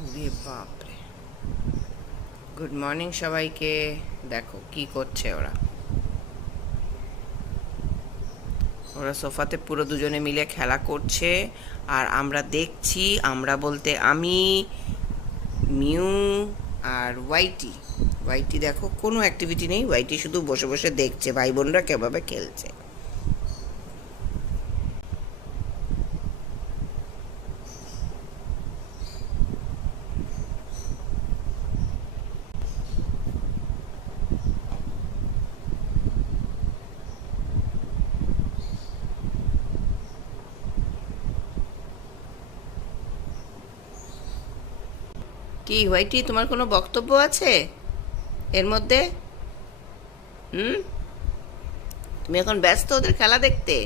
ওরে বাপরে। Good morning সবাইকে। দেখো কি করছে ওরা ওরা সোফাতে পুরো দুজনে মিলে খেলা করছে, আর আমরা দেখছি। আমরা বলতে আমি, মিউ আর ওয়াইটি। ওয়াইটি দেখো কোনো অ্যাক্টিভিটি নেই, ওয়াইটি শুধু বসে বসে দেখছে ভাই বোনরা কিভাবে খেলছে। কি হোয়াইটি, তোমার কোনো বক্তব্য আছে এর মধ্যে? হুম, তুমি এখন ব্যস্ত ওদের খেলা দেখতে?